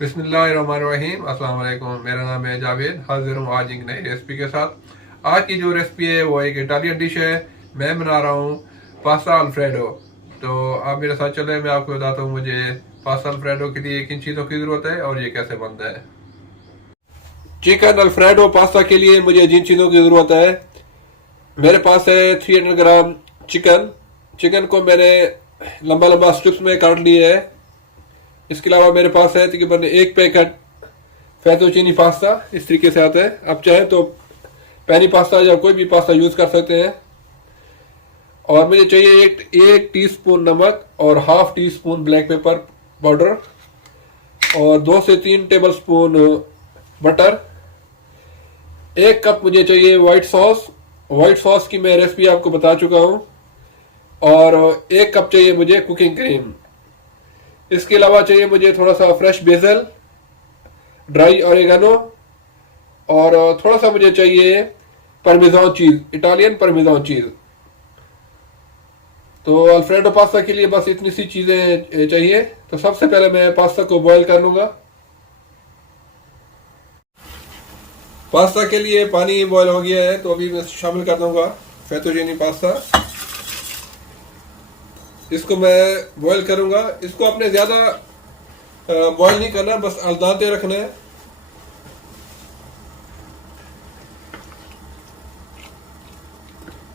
बिस्मिल्लाहिर्रहमानिर्रहीम। अस्सलाम वालेकुम। मेरा नाम है जावेद, हाजिर हूँ आज एक नई रेसिपी के साथ। आज की जो रेसिपी है वो एक इटालियन डिश है। मैं बना रहा हूँ पास्ता अल्फ्रेडो। तो आप मेरे साथ चले, मैं आपको बताता हूँ मुझे पास्ता अल्फ्रेडो के लिए किन चीज़ों की ज़रूरत है और ये कैसे बनता है। चिकन अल्फ्रेडो पास्ता के लिए मुझे जिन चीज़ों की ज़रूरत है, मेरे पास है 300 ग्राम चिकन। चिकन को मैंने लंबा लंबा स्ट्रिप्स में काट लिया है। इसके अलावा मेरे पास है तकरीबन एक पैकेट फेतोचीनी पास्ता, इस तरीके से आता है। आप चाहें तो पैनी पास्ता या कोई भी पास्ता यूज कर सकते हैं। और मुझे चाहिए एक टीस्पून नमक और half tea spoon black pepper powder और 2 से 3 टेबल स्पून बटर। 1 कप मुझे चाहिए व्हाइट सॉस। व्हाइट सॉस की मैं रेसिपी आपको बता चुका हूँ। और 1 कप चाहिए मुझे कुकिंग क्रीम। इसके अलावा चाहिए मुझे थोड़ा सा फ्रेश बेसल, ड्राई ऑरिगेनो और थोड़ा सा मुझे चाहिए परमेज़ान चीज़, इटालियन परमेज़ान चीज़। तो अल्फ्रेडो पास्ता के लिए बस इतनी सी चीज़ें चाहिए। तो सबसे पहले मैं पास्ता को बॉईल कर लूँगा। पास्ता के लिए पानी बॉईल हो गया है, तो अभी मैं शामिल कर दूँगा फेतोचीनी पास्ता। इसको मैं बॉईल करूँगा। इसको आपने ज़्यादा बॉईल नहीं करना, बस अलदाते रखना है।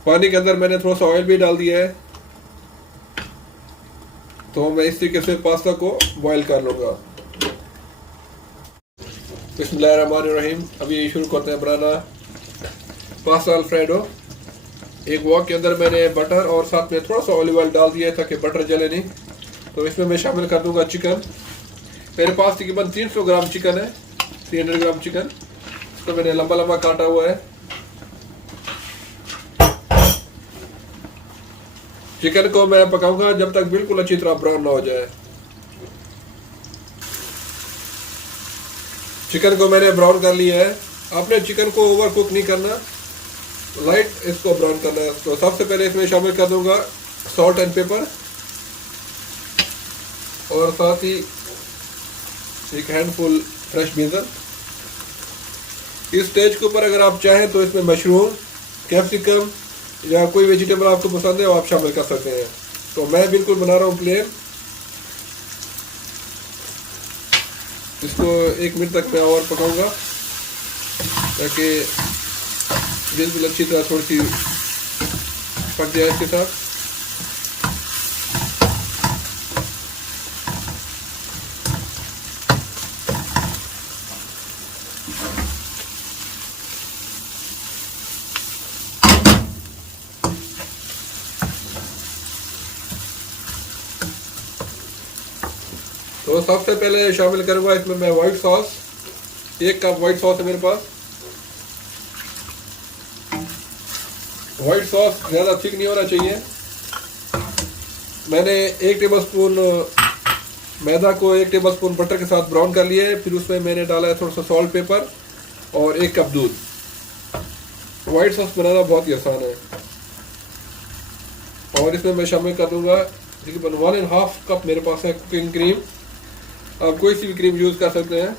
पानी के अंदर मैंने थोड़ा सा ऑयल भी डाल दिया है। तो मैं इस तरीके से पास्ता को बॉईल कर लूँगा। बिस्मिल्लाहिर्रहमानिर्रहीम। अभी शुरू करते हैं बनाना पास्ता अल्फ्रेडो। एक वॉक के अंदर मैंने बटर और साथ में थोड़ा सा ऑलिव ऑयल डाल दिया है ताकि बटर जले नहीं। तो इसमें मैं शामिल कर दूंगा चिकन। मेरे पास तकरीबन 300 ग्राम चिकन है, 300 ग्राम चिकन। इसको मैंने लंबा लंबा काटा हुआ है। चिकन को मैं पकाऊंगा जब तक बिल्कुल अच्छी तरह ब्राउन ना हो जाए। चिकन को मैंने ब्राउन कर लिया है। आपने चिकन को ओवर कुक नहीं करना, लाइट इसको ब्राउन करना है। तो सबसे पहले इसमें शामिल कर दूंगा सॉल्ट एंड पेपर और साथ ही एक हैंडफुल फ्रेश बेसन। इस स्टेज के ऊपर अगर आप चाहें तो इसमें मशरूम, कैप्सिकम या कोई वेजिटेबल आपको पसंद है वो आप शामिल कर सकते हैं। तो मैं बिल्कुल बना रहा हूँ प्लेन। इसको 1 मिनट तक मैं और पकाऊंगा ताकि बिल्कुल अच्छी तरह थोड़ी सी पक जाए इसके साथ। तो सबसे पहले शामिल करूंगा इसमें मैं white sauce. 1 cup white sauce है मेरे पास। व्हाइट सॉस ज़्यादा थिक नहीं होना चाहिए। मैंने 1 टेबल स्पून मैदा को 1 टेबल स्पून बटर के साथ ब्राउन कर लिया है। फिर उसमें मैंने डाला है थोड़ा सा सॉल्ट पेपर और 1 कप दूध। व्हाइट सॉस बनाना बहुत ही आसान है। और इसमें मैं शामिल कर दूंगा तकरीबन 1.5 कप मेरे पास है कुकिंग क्रीम। आप कोई सी भी क्रीम यूज़ कर सकते हैं।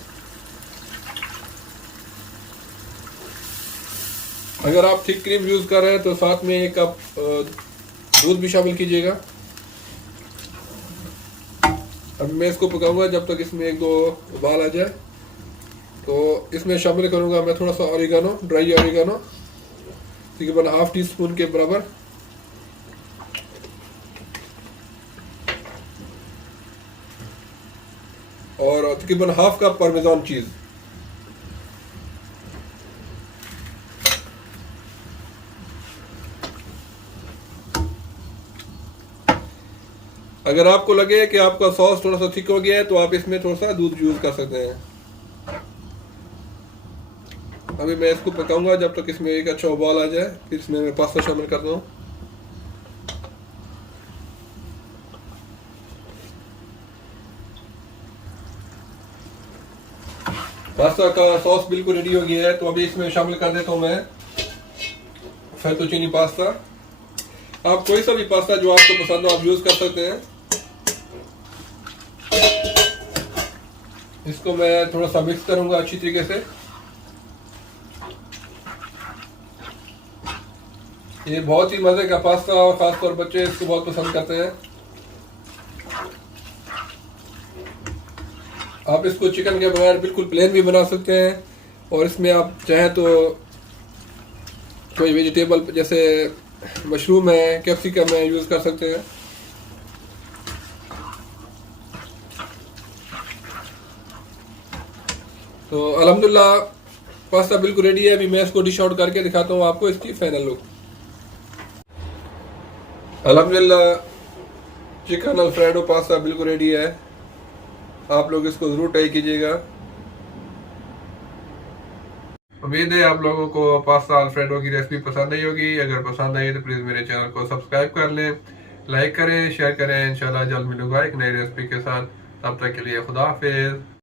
अगर आप थिक क्रीम यूज़ कर रहे हैं तो साथ में 1 कप दूध भी शामिल कीजिएगा। अब मैं इसको पकाऊंगा जब तक इसमें 1-2 उबाल आ जाए। तो इसमें शामिल करूंगा मैं थोड़ा सा ऑरिगेनो, ड्राई ऑरिगेनो, तकरीबन हाफ टी स्पून के बराबर। और तकरीबन हाफ कप पार्मेजान चीज़। अगर आपको लगे कि आपका सॉस थोड़ा सा थिक हो गया है तो आप इसमें थोड़ा सा दूध यूज कर सकते हैं। अभी मैं इसको पकाऊंगा जब तक इसमें एक अच्छा उबाल आ जाए। फिर इसमें मैं पास्ता शामिल कर दूँ। पास्ता का सॉस बिल्कुल रेडी हो गया है। तो अभी इसमें शामिल कर देता हूँ मैं फेतोचीनी पास्ता। आप कोई सा भी पास्ता जो आपको पसंद हो आप यूज कर सकते हैं। इसको मैं थोड़ा सा मिक्स करूंगा अच्छी तरीके से। ये बहुत ही मजे का पास्ता और खासतौर बच्चे इसको बहुत पसंद करते हैं। आप इसको चिकन के बगैर बिल्कुल प्लेन भी बना सकते हैं, और इसमें आप चाहें तो कोई वेजिटेबल जैसे मशरूम है, कैप्सिकम है, यूज़ कर सकते हैं। तो अल्हम्दुलिल्लाह पास्ता बिल्कुल रेडी है। अभी मैं इसको डिश आउट करके दिखाता हूँ आपको इसकी फाइनल लुक। अल्हम्दुलिल्लाह चिकन अल्फ्रेडो पास्ता बिल्कुल रेडी है। आप लोग इसको ज़रूर ट्राई कीजिएगा। उम्मीद है आप लोगों को पास्ता अल्फ्रेडो की रेसिपी पसंद आई होगी। अगर पसंद आई तो प्लीज़ मेरे चैनल को सब्सक्राइब कर लें, लाइक करें, शेयर करें। इंशाल्लाह जल्द मिलूंगा एक नई रेसिपी के साथ। तब तक के लिए खुदा हाफिज़।